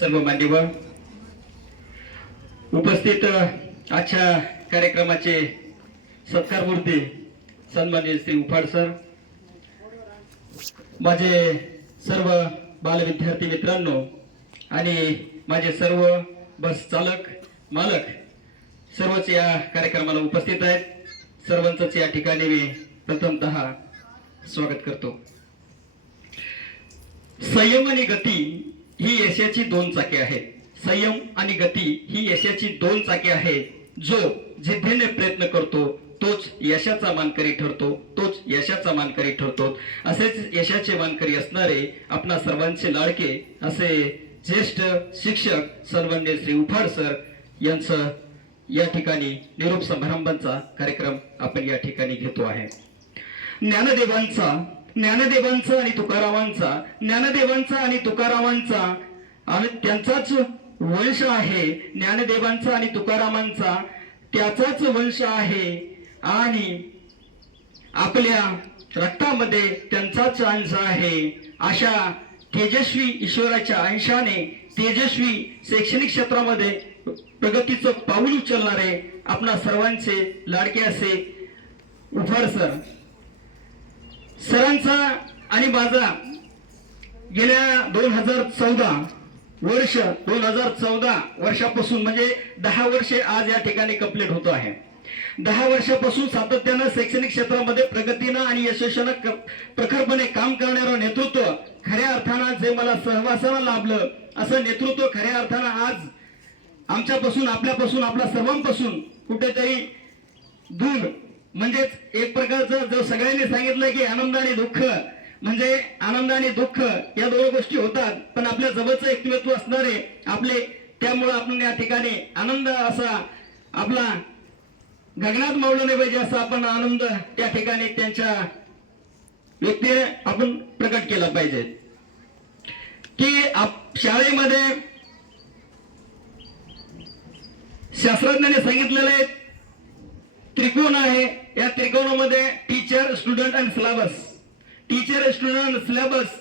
सर्व मान्यवर उपस्थित आजच्या कार्यक्रमाचे सत्कार मूर्ती सन्मान्य श्री उफाड सर माझे सर्व बालविद्यार्थी मित्रांनो आणि माझे सर्व बस चालक मालक सर्वच या कार्यक्रमाला उपस्थित आहेत. सर्वांचंच या ठिकाणी मी प्रथमतः स्वागत करतो. संयम आणि गती ही यशाची दोन चाके आहेत. संयम आणि गती ही यशाची दोन चाके आहेत. जो जिद्दीने प्रयत्न करतो तोच यशाचा मानकरी ठरतो तोच यशाचा मानकरी ठरतो. असेच यशाचे मानकरी असणारे आपणा सर्वांचे लाडके असे ज्येष्ठ शिक्षक सर्वांनी श्री उफाड सर यांचं या ठिकाणी निरोप समारंभांचा कार्यक्रम आपण या ठिकाणी घेतो आहे. ज्ञानदेवांचा ज्ञानदेवांचा आणि तुकारामांचा ज्ञानदेवांचा आणि तुकारामांचा आणि त्यांचाच वंश आहे. ज्ञानदेवांचा आणि तुकारामांचा त्याचाच वंश आहे. आणि आपल्या रक्तामध्ये त्यांचाच अंश आहे. अशा तेजस्वी ईश्वराच्या अंशाने तेजस्वी शैक्षणिक क्षेत्रामध्ये प्रगतीचं पाऊल उचलणारे आपणा सर्वांचे लाडके असे उफाड सर. सरांचा आणि माझा गेल्या दोन हजार चौदा वर्ष दोन हजार चौदा वर्षापासून म्हणजे दहा वर्षे आज या ठिकाणी कंप्लीट होतो आहे. दहा वर्षापासून सातत्यानं शैक्षणिक क्षेत्रामध्ये प्रगतीनं आणि यशस्वीनं क- प्रखरपणे काम करणारं नेतृत्व खऱ्या अर्थानं जे मला सहवासाला लाभलं असं नेतृत्व खऱ्या अर्थानं आज आमच्यापासून आपल्यापासून आपल्या सर्वांपासून कुठेतरी दूर म्हणजेच एक प्रकारचं जो सगळ्यांनी सांगितलं की आनंद आणि दुःख म्हणजे आनंद आणि दुःख या दोन गोष्टी होतात पण आपल्या जवळचं व्यक्तिमत्व असणारे आपले त्यामुळं आपण या ठिकाणी आनंद असा आपला गगनात मावलं नाही पाहिजे असा आपण आनंद त्या ठिकाणी त्यांच्या व्यक्तीने आपण प्रकट केला पाहिजे. की आप शाळेमध्ये शास्त्रज्ञाने सांगितलेलं आहे त्रिकोण आहे या त्रिकोणामध्ये teacher student and syllabus teacher student syllabus